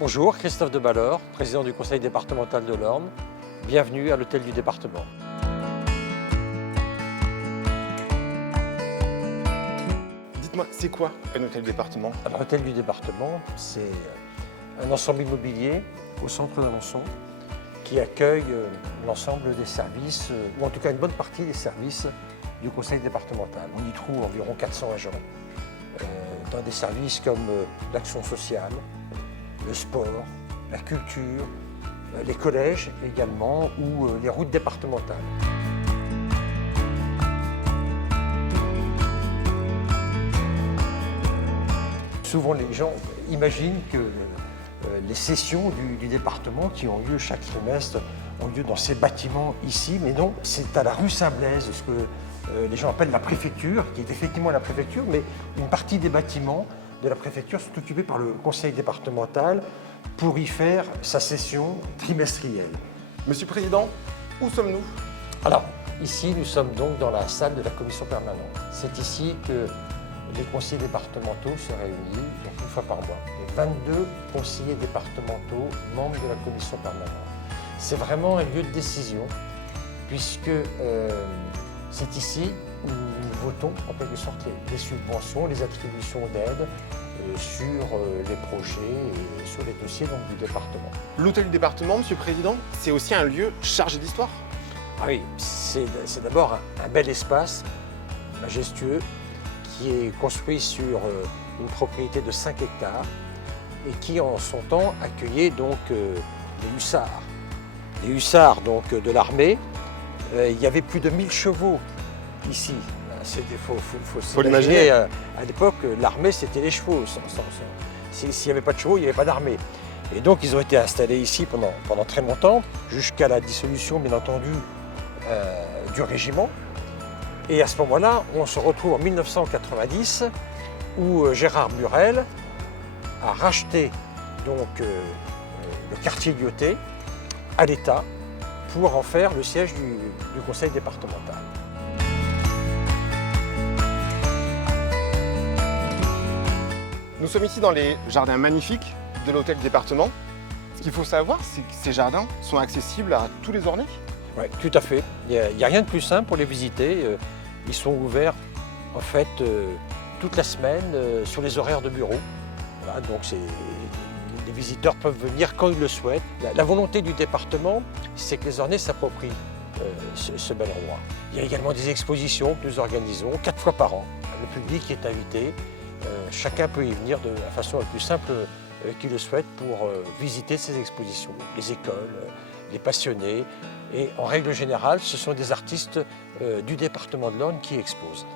Bonjour, Christophe de Balleur, président du conseil départemental de l'Orne. Bienvenue à l'hôtel du département. Dites-moi, c'est quoi un hôtel département? Alors, l'hôtel du département, c'est un ensemble immobilier au centre d'Alençon qui accueille l'ensemble des services, ou en tout cas une bonne partie des services du conseil départemental. On y trouve environ 400 agents dans des services comme l'action sociale, le sport, la culture, les collèges également ou les routes départementales. Souvent les gens imaginent que les sessions du département qui ont lieu chaque trimestre ont lieu dans ces bâtiments ici, mais non, c'est à la rue Saint-Blaise, ce que les gens appellent la préfecture, qui est effectivement la préfecture, mais une partie des bâtiments de la préfecture sont occupés par le conseil départemental pour y faire sa session trimestrielle. Monsieur le Président, où sommes-nous? Alors, ici, nous sommes donc dans la salle de la commission permanente. C'est ici que les conseillers départementaux se réunissent donc une fois par mois. Les 22 conseillers départementaux, membres de la commission permanente. C'est vraiment un lieu de décision, puisque c'est ici où nous votons en quelque sorte les subventions, les attributions d'aide sur les projets et sur les dossiers donc, du département. L'hôtel du département, Monsieur le Président, c'est aussi un lieu chargé d'histoire? Ah oui, c'est d'abord un bel espace majestueux qui est construit sur une propriété de 5 hectares et qui en son temps accueillait donc les hussards. Les hussards donc, de l'armée, il y avait plus de 1000 chevaux ici. Faut l'imaginer, à l'époque, l'armée c'était les chevaux. S'il n'y avait pas de chevaux, il n'y avait pas d'armée. Et donc ils ont été installés ici pendant très longtemps, jusqu'à la dissolution bien entendu du régiment. Et à ce moment-là, on se retrouve en 1990 où Gérard Burel a racheté donc, le quartier Lyautey à l'État pour en faire le siège du conseil départemental. Nous sommes ici dans les jardins magnifiques de l'hôtel du département. Ce qu'il faut savoir, c'est que ces jardins sont accessibles à tous les Ornais. Oui, tout à fait. Il n'y a rien de plus simple pour les visiter. Ils sont ouverts en fait toute la semaine sur les horaires de bureau. Voilà, donc les visiteurs peuvent venir quand ils le souhaitent. La volonté du département, c'est que les Ornais s'approprient ce bel endroit. Il y a également des expositions que nous organisons 4 fois par an. Le public est invité. Chacun peut y venir de la façon la plus simple qu'il le souhaite pour visiter ces expositions. Les écoles, les passionnés et en règle générale, ce sont des artistes du département de l'Orne qui exposent.